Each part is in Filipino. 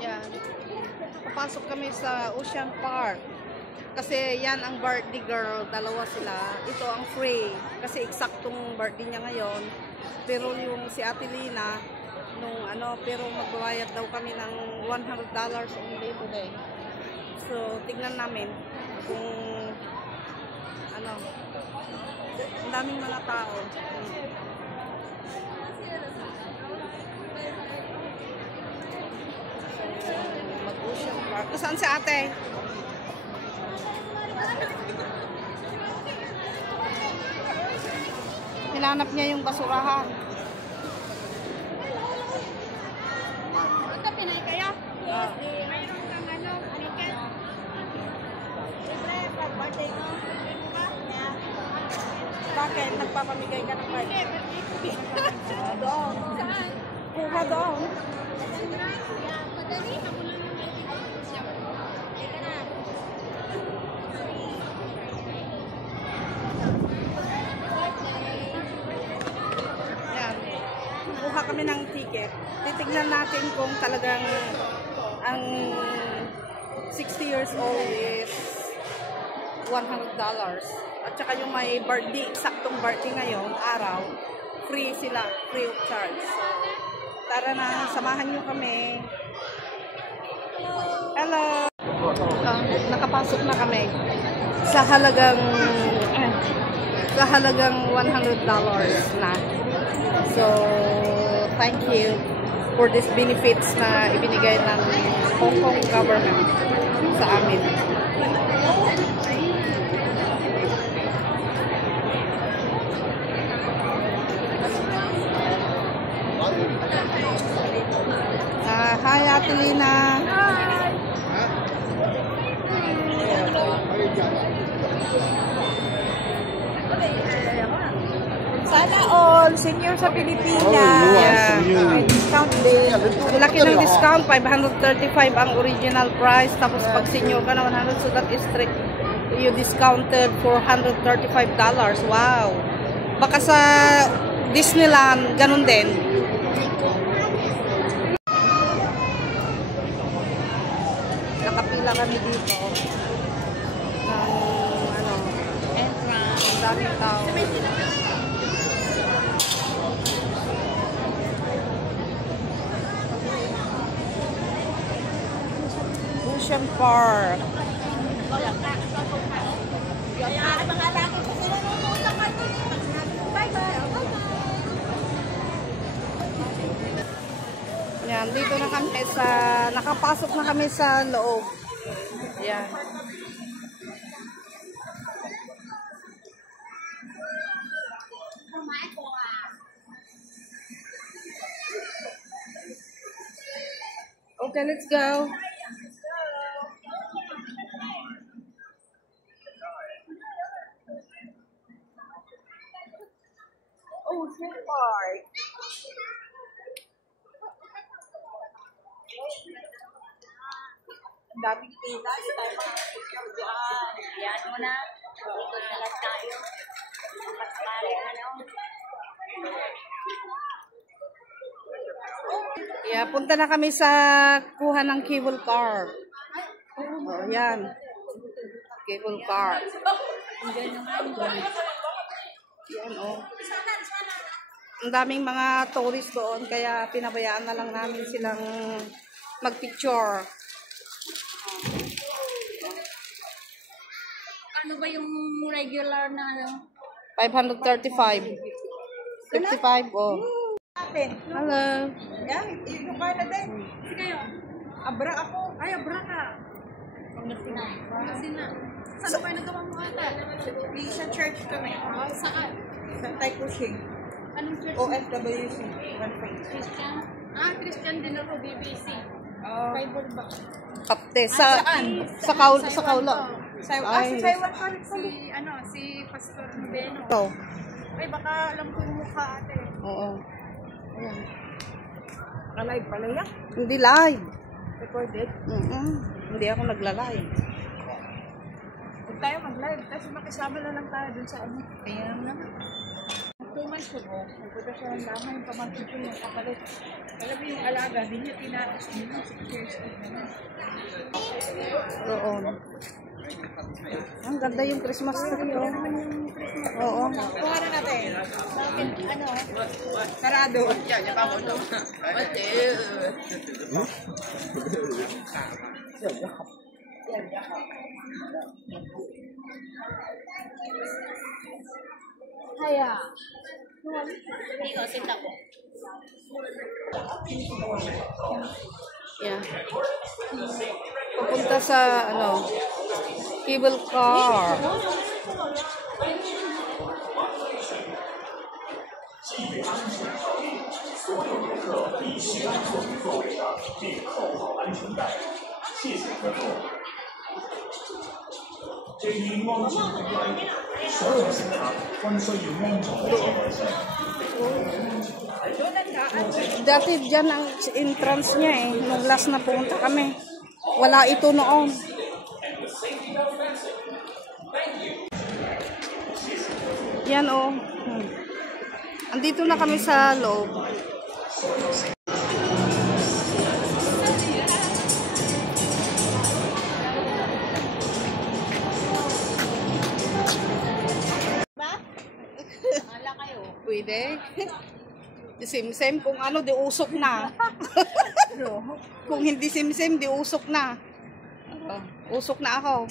Yan. Papasok kami sa Ocean Park. Kasi yan ang birthday girl. Dalawa sila. Ito ang free. Kasi eksaktong birthday niya ngayon. Pero yung si Ate Lina, pero magbayad daw kami ng $100 only today. So, tignan namin kung ang daming mga tao. Mag-Ocean Park. Saan si ate? Hinanap niya yung basurahan. Ito, Pinay kaya? Yes. Mayroon kang aniket. Siyempre, pag-birthday mo, Bakit? Nagpapamigay ka ng birthday? Doon. saan? Kuha doon. Madali, ako lang yung birthday siya. Eka na. Yan. Kuha kami ng ticket. Titignan natin kung talagang ang 60 years old is $100. At saka yung may birthday, eksaktong birthday ngayon, araw, free sila, free of charge. So, tara na, samahan nyo kami. Hello! Nakapasok na kami sa halagang $100 na. So, thank you for this benefits na ibinigay ng Hong Kong government sa amin. Hi, Ate Lina. Hi! Sana all senior sa Pilipinas. Yeah. May discount din. Laki ng discount, 535 ang original price. Tapos pag senior ka na 100, so that is you discounted for $135. Wow! Baka sa Disneyland, ganun din. Nakapila kami dito ng entrance, ang daming tao. Ocean Park. Yan, dito na kami nakapasok na kami sa loob. Yan. Okay, let's go. Ocean Park. Daming pila. Hindi tayo makakapicture dyan. Yan mo na. Ikot na lang tayo. Pagpare, Yeah, punta na kami sa kuha ng cable car. Oh, yan. Cable car. Yan, oh. Ang daming mga tourist doon, kaya pinabayaan na lang namin silang magpicture. Ano ba yung regular na 535. 55, oh. Hello. Yan, yung ka na din. Kasi kayo? Abra ako. Ay, abra ka. Pangasinan. Pangasinan. Saan kayo nagawa mo ata? Sa church kami. Saan? Sa Taikushing. Anong church? OFWC. Christian? Christian din ako, BBC. Bible ba? Kapte. Sa Kaulo. Sa Ay. Taiwan pa rin pala. Si Pastor Beno. Ito. Ay, baka alam ko yung mukha ate. Oo. Ayan. Alive pala yan. Hindi live. Recorded. Hindi ako nagla-live. Huwag tayo mag-live kasi makisama na lang tayo dun sa ano. Kaya naman. 2 months ago, nagpunta siya ng lamay, yung pamangkin ko yung kapalit. Alam mo yung alaga, di niya tinaas niya, 6 years old naman. Roon. Ang ganda yung Christmas tree, oh. Oo. Kuha na natin. Ano? Sarado. Kaya. Yeah. Papunta sa, ano, cable car. Dati dyan ang entrance niya eh. Nung last na pumunta kami. Wala ito noon. Yan oh. Andito na kami sa loob. Pwede. Di sim-sim kung ano, di usok na. Kung hindi sim-sim, di usok na. Usok na ako.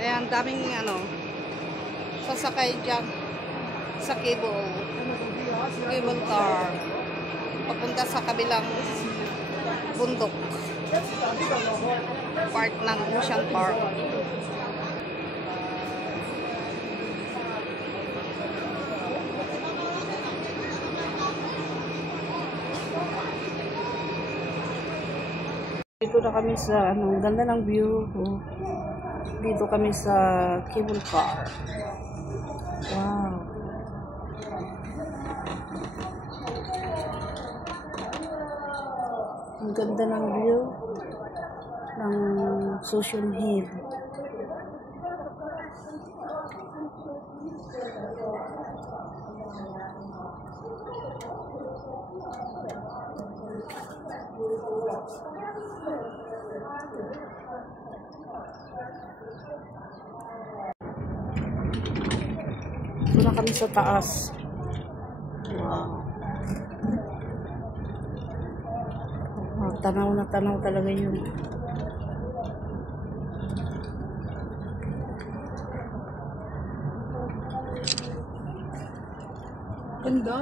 Ayan, daming ano, sasakay dyan sa cable car papunta sa kabilang bundok, part ng Ocean Park. Dito na kami sa ano, ganda ng view. Dito kami sa cable car. Wow. Ang ganda ng view ng Susun Hill. Ito na kami sa taas. Wow. Tanaw na tanaw talaga yun. Ganda.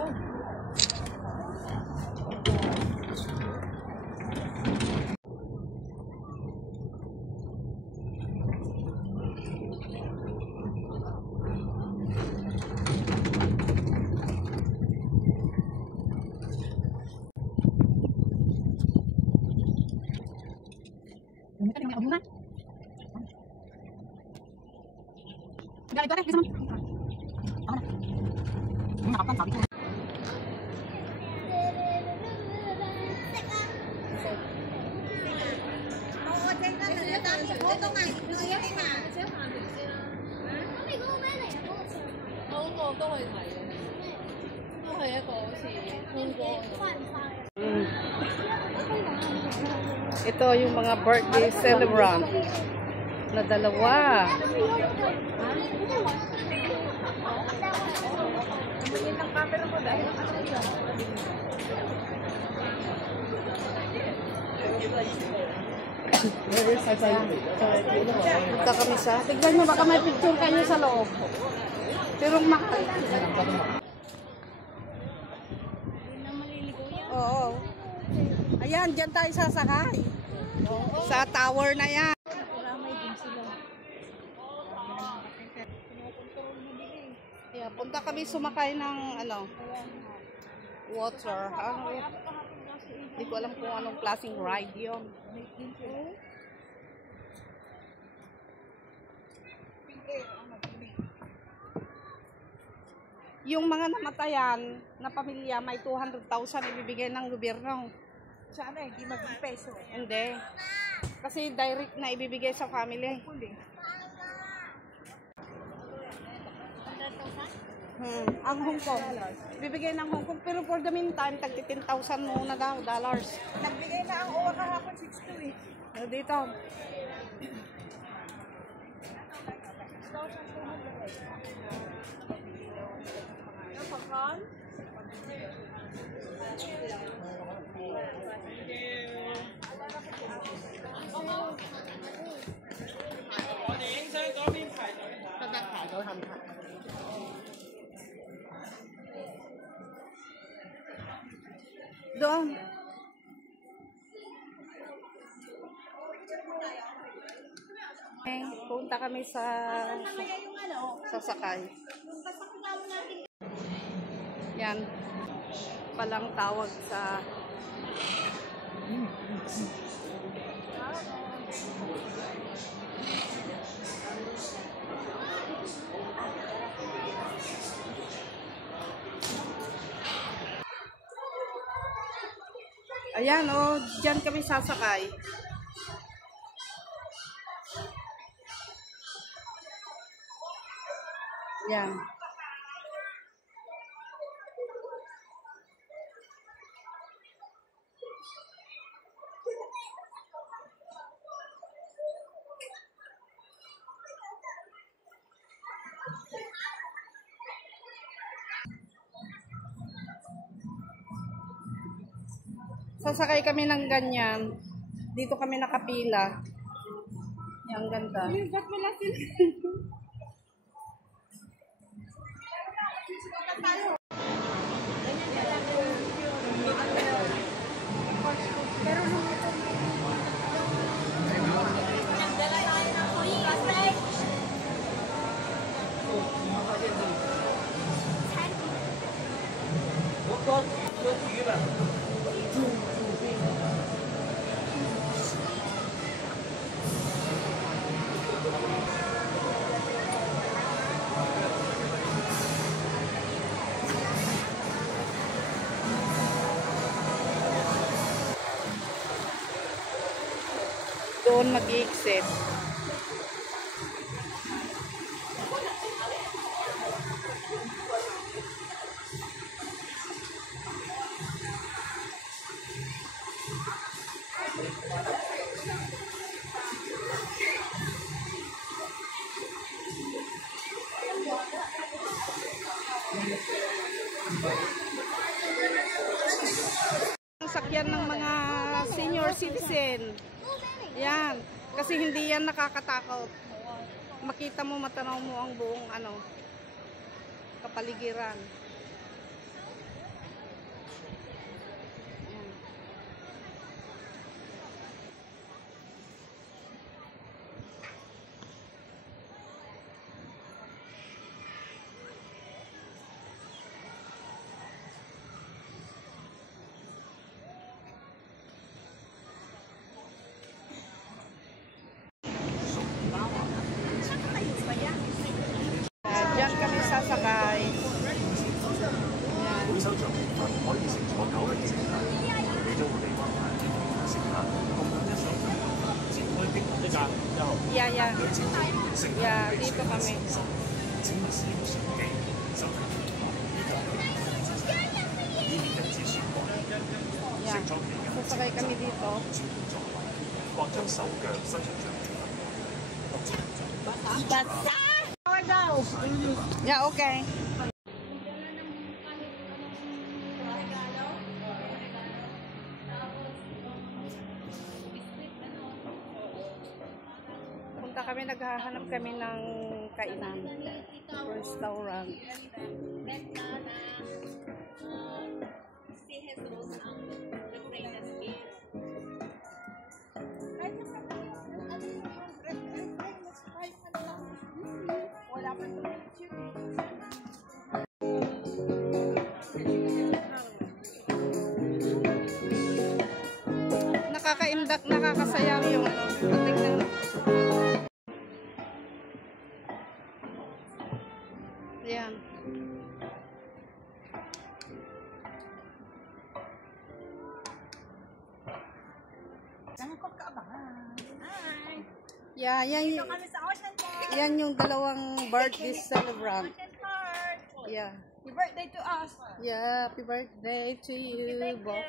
Ito yung mga birthday celebrant na dalawa. Punta kami sa, tignan nyo baka may picture kayo sa loob. Pero mahal. Oo. Ayan, dyan tayo sasakay. Sa tower na yan. Yeah, punta kami sumakay ng ano, water. Ano, hindi ko alam kung anong klaseng ride yun. yung mga namatayan na pamilya may 200,000 ibibigay ng gobyerno. Sana hindi maging peso. Hindi. Kasi direct na ibibigay sa family. Ang Hong Kong. Ibibigay ng Hong Kong. Pero for the meantime, tag 10,000 muna daw, dollars. Nagbigay na ang OWA kahapon 6-2 eh. Dito. Doon. Okay, punta kami sa sasakay. Yan. Palang tawag sa ayan, oh, dyan kami sasakay. Yan. Sasakay kami ng ganyan. Dito kami nakapila. Yan, ganda. Ba't wala sila? Doon mag-exit. Ang sakyan ng mga senior citizen. Yan. Kasi hindi yan nakakatakot. Makita mo, matanaw mo ang buong kapaligiran. Yan. Diyan kami sasakay. Yan. 每艘像部分可以乘坐9名乘客，俾咗我哋運行乘客共用一艘前開的一架1號 Yeah, yeah. 兩千名乘客 Yeah, 被 dito 乘客 kami. 受請勿使用手機、手提電話以及以免引致損壞。 Yan. 乘坐期間 Sasakay kami dito. 轉換座位，或將手腳伸出橡皮。 Yeah, okay. Punta kami, naghahanap kami ng kainan. Restaurant. Wala pa ito. Nakakaimdak, nakakasayaw yung tingnan. Yan. Tangkot ka ba? Hi! Yeah, Dito kami sa Ocean Park. yan yung dalawang birthday celebrant. Ocean Park. Yeah. Happy birthday to us. Yeah, happy birthday to you, Bob.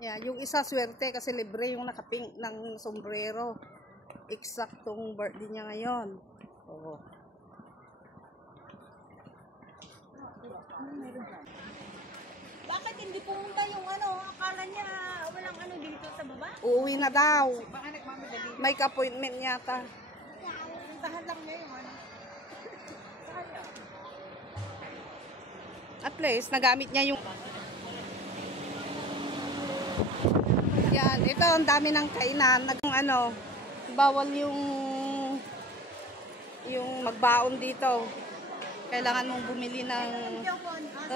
Yeah, yung isa swerte kasi libre yung nakapink ng sombrero. Eksaktong birthday niya ngayon. Oo. Bakit hindi pumunta yung ano? Akala niya walang ano dito sa baba? Uuwi na daw. Baka nagmamadali. May appointment yata. Puntahan lang niya yung ano. Saan niya? At least, nagamit niya yung... Yan, ito, ang dami ng kainan. Ano, bawal yung magbaon dito. Kailangan mong bumili ng...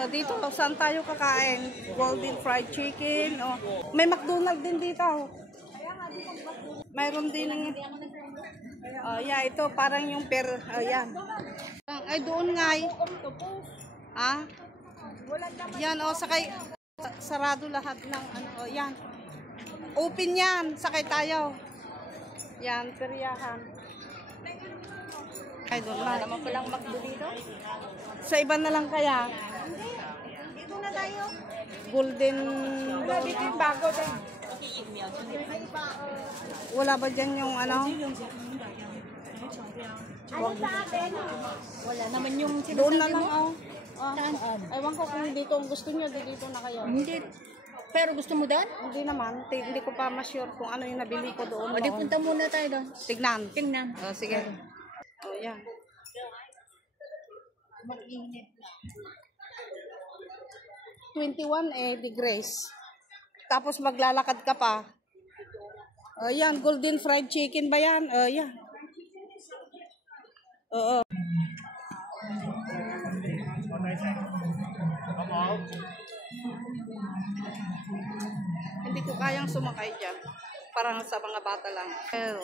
dito, saan tayo kakain? Golden fried chicken. Oh. May McDonald's din dito. Mayroon din ng... yeah, ito, parang yung yan. Ay, doon nga. Ah? Yan, sakay. Sarado lahat ng ano, yan. Open yan, sakay tayo. Yan, peryahan. Ay, doon lang. Naman palang McDo dito? Sa iba na lang kaya. Dito na tayo. Golden... Wala dito yung bago din. Wala ba dyan yung ano? Ano sa atin? Wala naman yung Doon na lang, oh. Saan? Ewan ko kung dito ang gusto nyo, dito na kayo. Hindi. Pero gusto mo doon? Hindi naman, hindi ko pa ma-sure kung ano yung nabili ko doon. O di punta muna tayo doon. Tignan. Tingnan. Sige. Yan. Mag-init na. 21 degrees. Tapos maglalakad ka pa. Yan, golden fried chicken ba yan? Yan. Oo. Hindi ko kayang sumakay dyan. Parang sa mga bata lang. Yaw.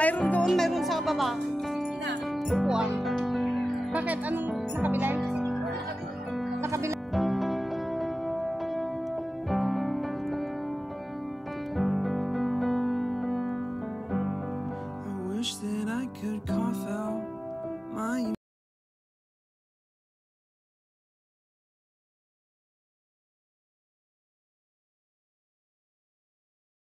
Mayroon doon, mayroon sa baba. Upuan. Bakit? Anong nakabilay? Nakabilay. I wish that I could cough out my